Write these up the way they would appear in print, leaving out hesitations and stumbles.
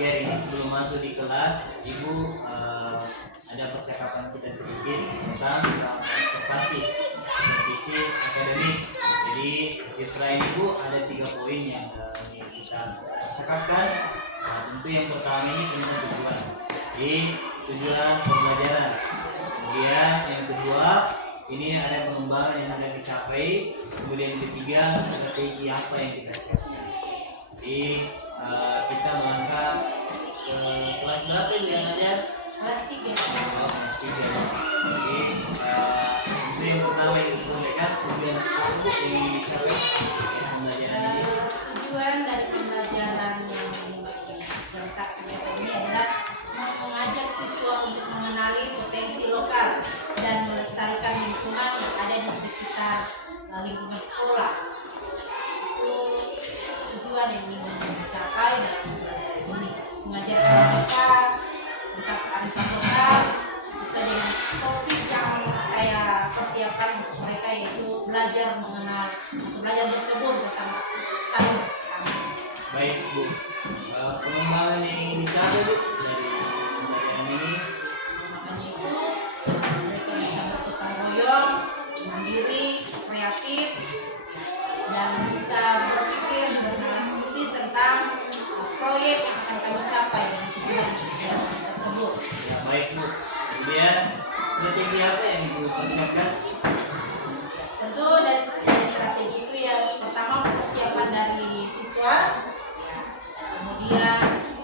biar ini sebelum masuk di kelas, Ibu ada percakapan kita sedikit tentang observasi supervisi akademik. Jadi di slide Ibu ada 3 poin yang kita cakapkan. Tentu yang pertama ini tentang tujuan. Jadi tujuan pembelajaran. Kemudian yang kedua ini ada pengembangan yang akan dicapai. Kemudian yang ketiga strategi apa yang kita siapkan. Jadi kita melangkah ke kelas berapa yang ada? Kelas 3. Kelas 3. Jadi itu yang pertama yang disampaikan. Kemudian untuk dicapai pembelajaran ini. Tujuan dari pembelajaran yang ini adalah mengajak siswa untuk mengenali potensi lokal dan melestarikan lingkungan yang ada di sekitar lingkungan sekolah. Itu tujuan yang ingin dicapai dalam pembelajaran ini, mengajarkan mereka tentang kearifan lokal sesuai dengan topik yang saya persiapkan untuk mereka, yaitu belajar mengenal atau belajar berkebun tentang sayur. Baik Bu, pengembangan yang ingin dicapai Bu dari pembelajaran ini. Makanya itu mereka bisa bergotong royong, mandiri, kreatif, dan bisa berpikir bermimpi tentang proyek yang akan kami capai dan tujuan tersebut. Ya, baik Bu. Kemudian strategi apa yang Ibu persiapkan? Tentu dari strategi itu yang pertama persiapan dari siswa, kemudian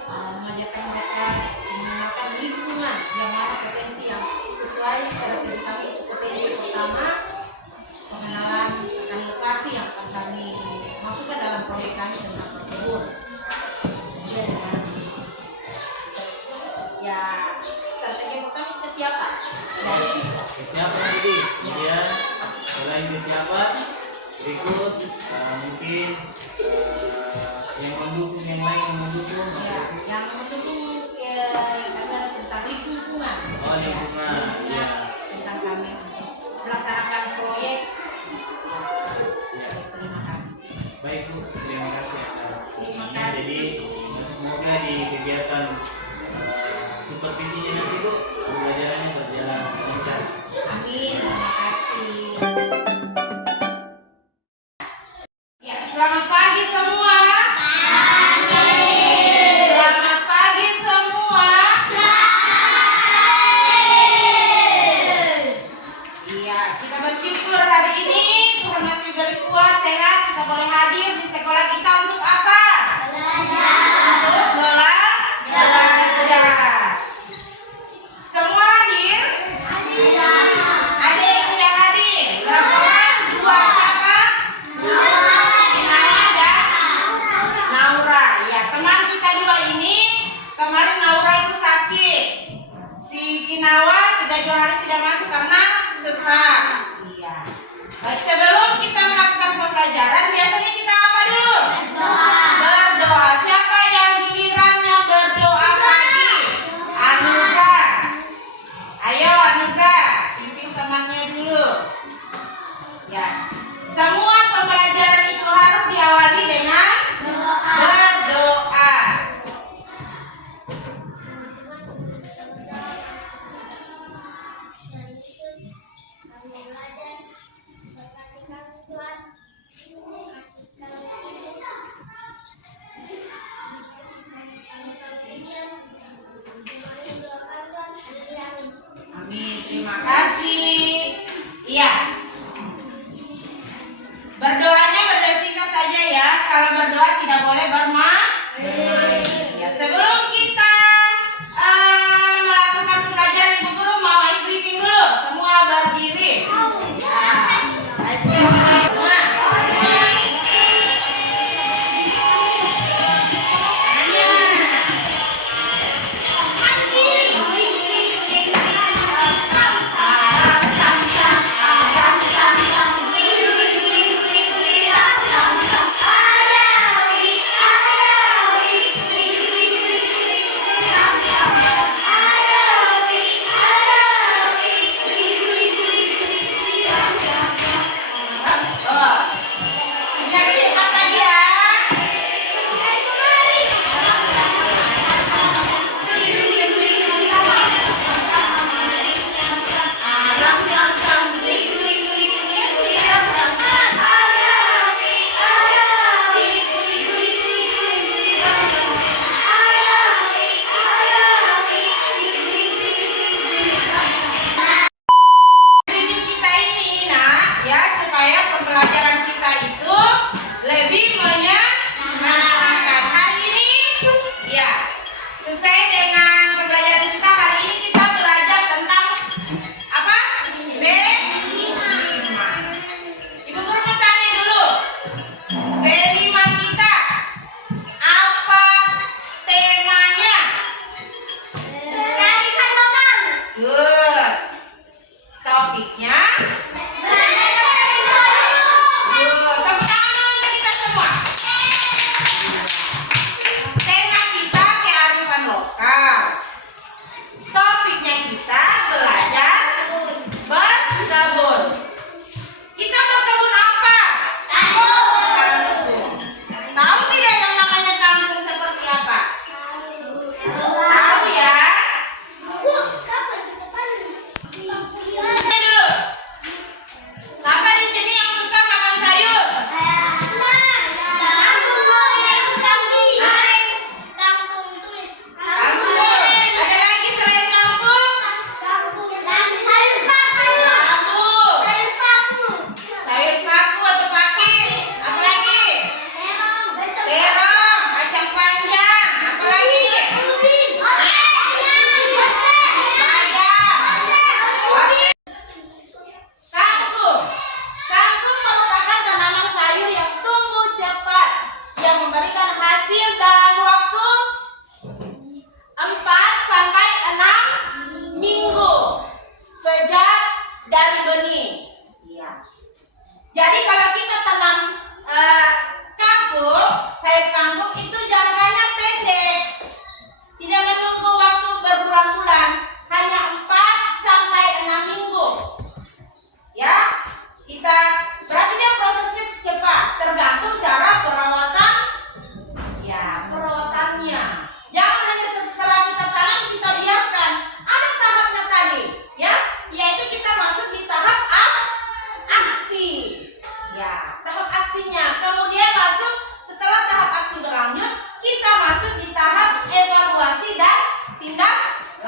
mengajarkan mereka menggunakan lingkungan yang mana potensi yang sesuai strategi kami. Itu potensi pertama, pengenalan akan lokasi yang akan kami masukkan dalam proyek kami tentang berkebun. Kemudian ya strategi pertama kesiapan dari siswa. Kesiapan tadi. Kemudian selain kesiapan, berikut mungkin yang mendukung, yang lain yang mendukung. Ya, yang mendukung yang adalah tentang lingkungan. Oh, lingkungan. Ya. Tentang kami melaksanakan proyek. Ya. Terima kasih. Baik Bu, terima kasih atas Terima ini. kasih. Jadi semoga di kegiatan supervisinya nanti Bu, pembelajarannya berjalan lancar. Amin. Terima kasih. Ya, selamat pagi semua. Selamat pagi semua. Iya, kita bersyukur hari ini Tuhan masih beri kuat, sehat, kita boleh hadir di sekolah kita untuk apa? Untuk belajar. Semua hadir? Ada yang sudah hadir?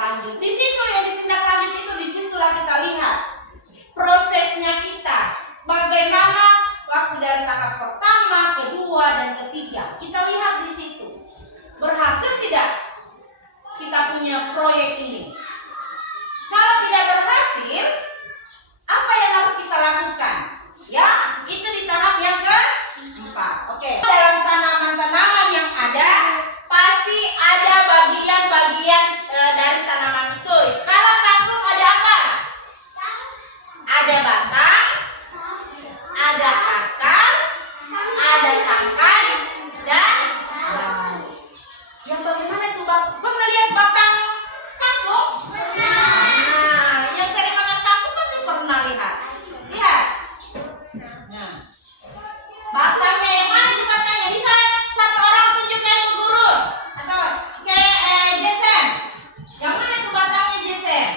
lanjut. Di situ ya, di tindak lanjut itu, disitulah kita lihat prosesnya kita. Bagaimana waktu dari tahap pertama, kedua, dan ketiga. Kita lihat di situ. Berhasil tidak kita punya proyek ini? Kalau tidak berhasil, apa yang harus kita lakukan? Ya, itu di tahap yang keempat. Oke. Dalam tanaman-tanaman yang ada, pasti ada bagian-bagian dari tanaman itu. Kalau kangkung ada apa? Ada batang, ada akar, ada tangkai, dan daun. Yang bagaimana itu, Bang? Pernah lihat batang kangkung? Nah, yang sering makan kangkung pasti pernah lihat. Lihat. Nah, batangnya yang mana itu batangnya? Bisa satu orang tunjukkan ke guru atau ke Jason. Yang mana itu batangnya, Jason?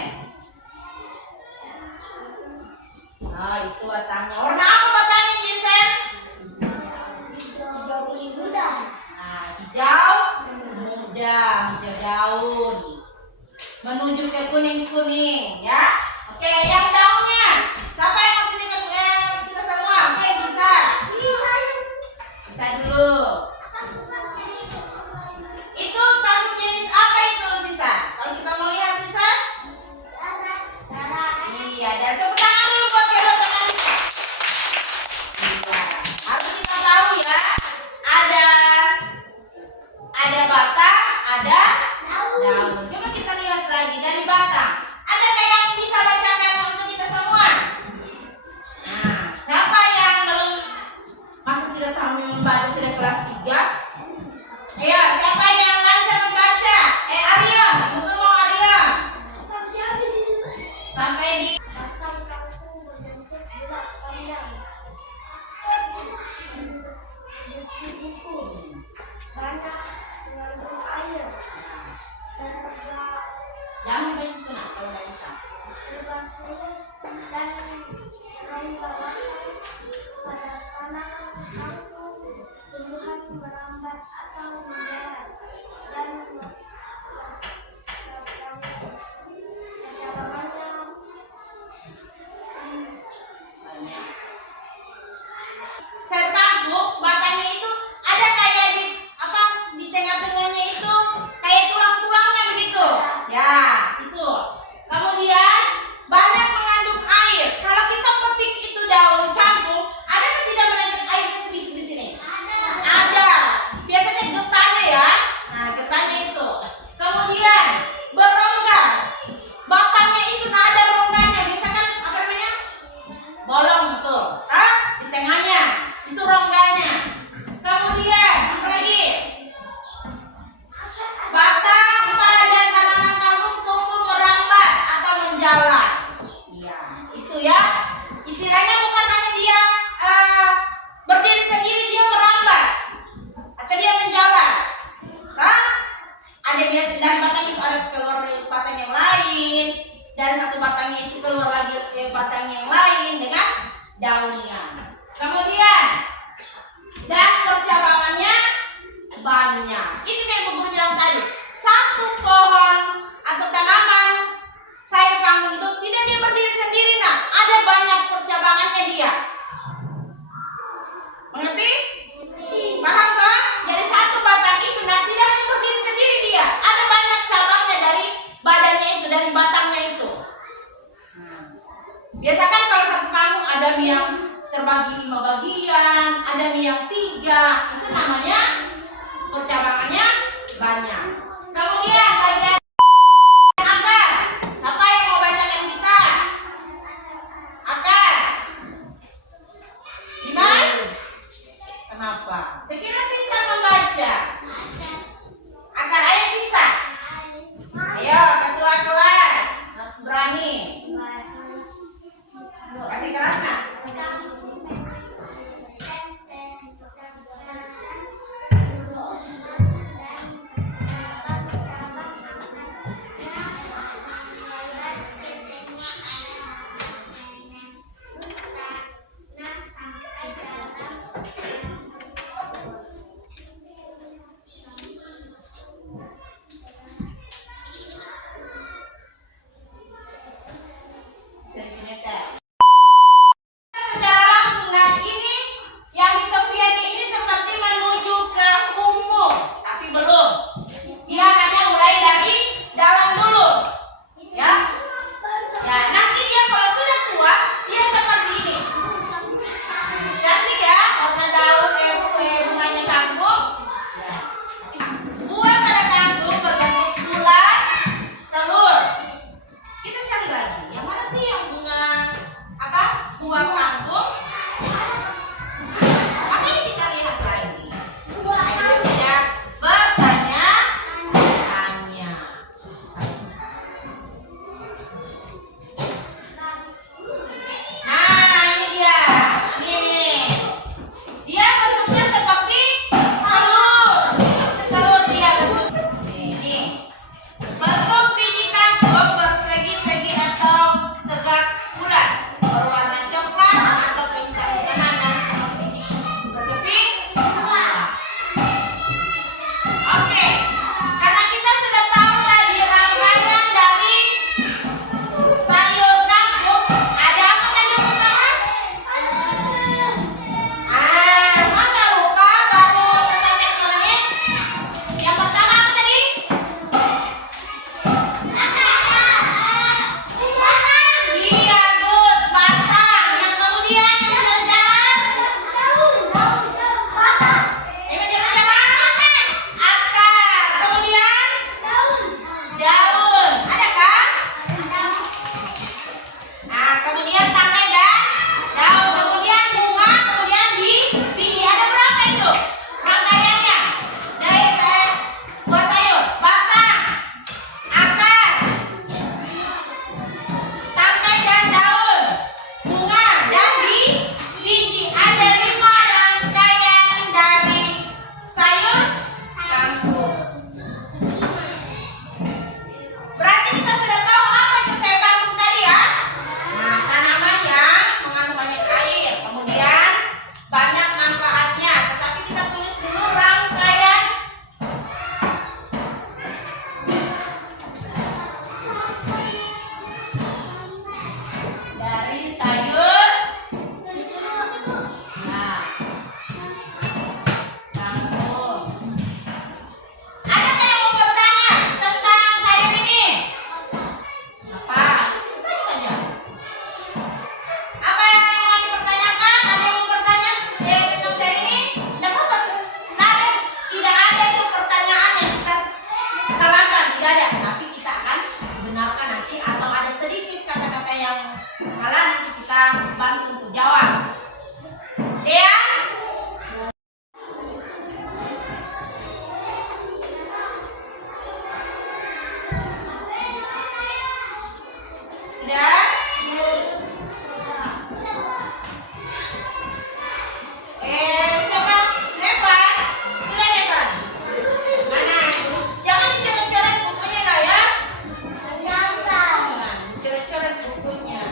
Nah, itu batangnya. Warna apa batangnya, Jason? Hijau muda. Nah, hijau muda, hijau daun. Menuju ke kuning-kuning, ya. Oke, yang daunnya. Siapa yang mau tunjukkan kita semua? Oke, Sisa. Sisa dulu. Itu kangkung jenis apa itu, Sisa? Kalau kita mau lihat, Sisa? Iya, dan tepuk tangan dulu buat kedua teman kita. Iya, harus kita tahu ya. Ada batang, ada daun. Coba kita lihat lagi dari batang. Adakah yang bisa bacakan untuk kita semua? Nah, siapa yang belum masih tidak tahu membaca, sudah kelas 3? Ayo, siapa yang lancar membaca? Arya, betul mau Arya? Sampai di Batang kangkung berbentuk bulat panjang, berkuku, banyak mengandung air, dan jangan banyak kena kalau nggak bisa. lebar lurus dan rongga batang. Pada tanaman kangkung, tumbuhan merambat atau menjalar, dan cabangannya Serta bu, batangnya itu ada kayak di tengah-tengahnya itu kayak tulang-tulangnya begitu. Ya, itu. Kemudian banyak mengandung air. Kalau kita petik itu daun kangkung, ada kan tidak menetes airnya sedikit di sini? Ada. Biasanya getahnya ya. Nah, getahnya itu. Kemudian berongga. Batangnya itu nah ada rongganya. Misalkan apa namanya? Bolong itu. Di tengahnya itu rongganya. Kemudian apa lagi? Batang pada tanaman kangkung tumbuh merambat atau menjalar. Iya, itu ya. Istilahnya bukan hanya dia berdiri sendiri, dia merambat atau dia menjalar. Ada biasa dari batang itu ada keluar dari batang yang lain, dari satu batangnya itu keluar lagi batang yang lain dengan daunnya. Kemudian dan percabangannya banyak. Ini yang Bu Guru bilang tadi. Satu pohon atau tanaman sayur kangkung itu tidak dia berdiri sendiri, nah ada banyak percabangannya dia. Mengerti? Paham kan? Jadi satu batang itu nah tidak hanya berdiri sendiri dia, ada banyak cabangnya dari badannya itu, dari batangnya itu. Biasakan kalau satu kangkung ada yang terbagi 5 bagian, ada yang 3, itu namanya percabangannya banyak. Kemudian bagian akar. Apa yang mau bacakan kita? Akar. Dimas? Kenapa? Sekiranya pintar membaca. Akar, ayo Sisa. Ayo ketua kelas, harus berani. Kasih keras nak. lagi. Yang mana sih yang bunga apa? Bunga kangkung. Makanya kita lihat lagi. Ya, bertanya-tanya. Nah, ini dia. Ini. Dia bentuknya seperti telur. Telur dia bentuk. Ini. Bentuk biji kangkung bersegi-segi atau tegak bulat, berwarna coklat atau pinggang-pinggangan dan berkeping. Oke, karena kita sudah tahu tadi rangkaian dari sayur kangkung, ada apa tadi yang pertama? Masa lupa baru kesampaian kemarin? Yang pertama apa tadi? Iya, good, batang. Yang kemudian yang berjalan, yang berjalan, akar. Kemudian daun. Adakah? Nah, kemudian tangkai dan daun. Kemudian bunga. Kemudian biji. Ada berapa itu rangkaiannya? Dari buah sayur, batang, akar, tangkai dan daun, bunga dan biji. Ada 5 rangkaian dari sayur kangkung. Berarti kita sudah tahu apa itu sayur kangkung tadi ya. Nah, tanaman yang mengandung banyak air, kemudian banyak manfaatnya. Tetapi kita tulis dulu rangkaian dari sayur kangkung. Adakah yang mau bertanya tentang sayur ini? Apa? Tanya saja. Apa yang mau dipertanyakan? Ada yang mau bertanya tentang sayur ini? Tidak apa-apa. Tidak ada itu pertanyaan yang kita salahkan. Tidak ada. Tapi kita akan benarkan nanti, atau ada sedikit kata-kata yang salah, nanti kita bantu untuk jawab. Ya? Sudah? Siapa? Nevan? Sudah, Nevan? Mana? Jangan dicoret-coret bukunya lah ya. Jangan coret-coret bukunya.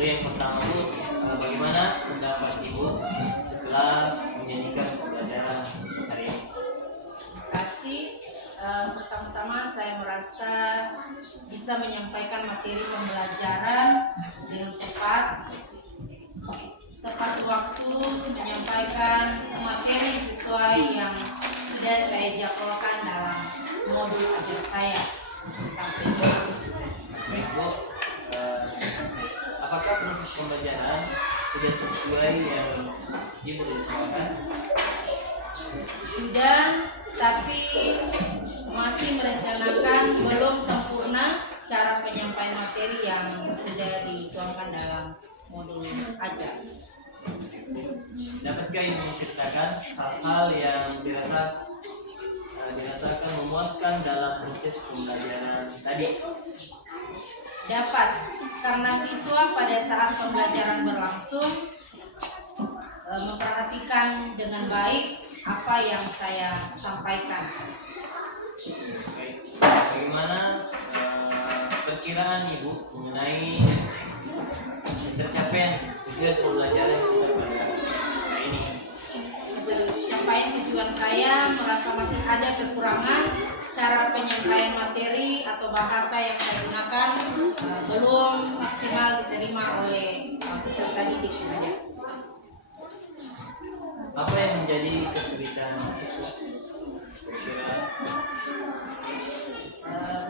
Lalu yang pertama Bu, bagaimana pendapat Ibu setelah menyanyikan pembelajaran hari ini? Terima kasih. Pertama-tama saya merasa bisa menyampaikan materi pembelajaran dengan tepat waktu, menyampaikan materi sesuai yang sudah saya jadwalkan dalam modul ajar saya. Baik Bu, apakah proses pembelajaran sudah sesuai yang Ibu rencanakan? Sudah, tapi masih merencanakan, belum sempurna cara penyampaian materi yang sudah dituangkan dalam modul ajar. Dapatkah Ibu menceritakan hal-hal yang dirasakan memuaskan dalam proses pembelajaran tadi? Dapat, karena siswa pada saat pembelajaran berlangsung memperhatikan dengan baik apa yang saya sampaikan. Baik. Bagaimana perkiraan Ibu mengenai tercapaian tujuan pembelajaran kita pada hari ini? Penyampaian tujuan saya merasa masih ada kekurangan, cara penyampaian materi atau bahasa yang saya gunakan belum maksimal diterima oleh peserta didik saja. Apa yang menjadi kesulitan siswa?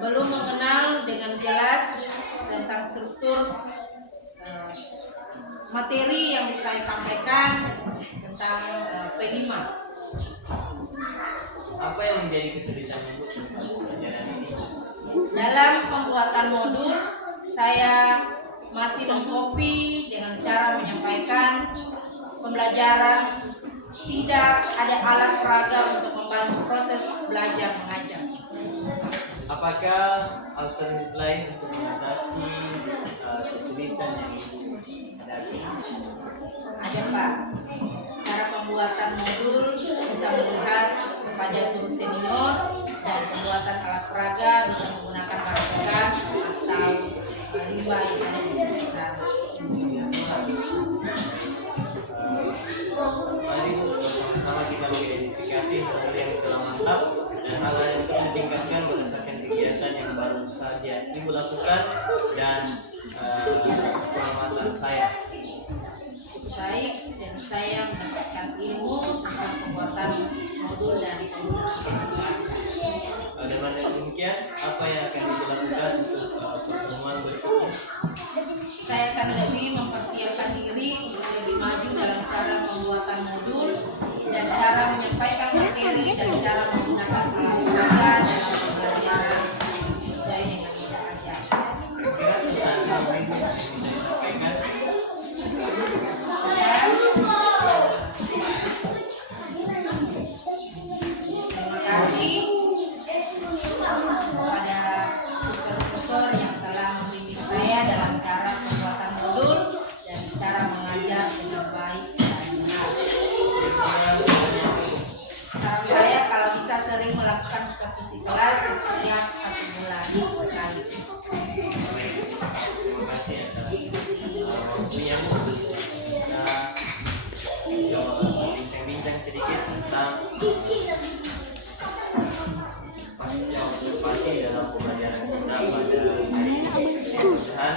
Belum mengenal dengan jelas tentang struktur materi yang saya sampaikan tentang P5. Apa yang menjadi kesulitan Ibu tentang pembelajaran ini? Dalam pembuatan modul, saya masih mengcopy dengan cara menyampaikan pembelajaran. Tidak ada alat peraga untuk membantu proses belajar mengajar. Apakah alternatif lain untuk mengatasi kesulitan yang Ibu hadapi? Ada Pak, cara pembuatan modul bisa melihat pada guru senior, dan pembuatan alat peraga bisa menggunakan bahan bekas atau limbah yang ada di sekitar. Mari Bu, sama-sama kita mengidentifikasi hal yang telah mantap dan hal yang perlu ditingkatkan berdasarkan kegiatan yang baru saja Ibu lakukan dan pengamatan saya. Baik, dan saya mendapatkan ilmu tentang pembuatan modul dan Dengan demikian, apa yang akan Ibu lakukan untuk pertemuan berikutnya? saya akan lebih mempersiapkan diri untuk lebih maju dalam cara pembuatan modul dan cara menyampaikan materi dan cara menggunakan alat peraga dalam pembelajaran sesuai dengan yang ajar. Kira pesan yang Ibu bisa disampaikan? Terima kasih kepada supervisor yang telah membimbing saya dalam cara pembuatan modul dan cara mengajar dengan baik dan benar. Kira-kira sebenarnya Saran saya kalau bisa sering melakukan supervisi kelas setiap 1 bulan sekali. baik. Terima kasih atas waktunya Bu untuk bisa bincang-bincang sedikit tentang observasi dalam pembelajaran kita pada hari ini. Mudah-mudahan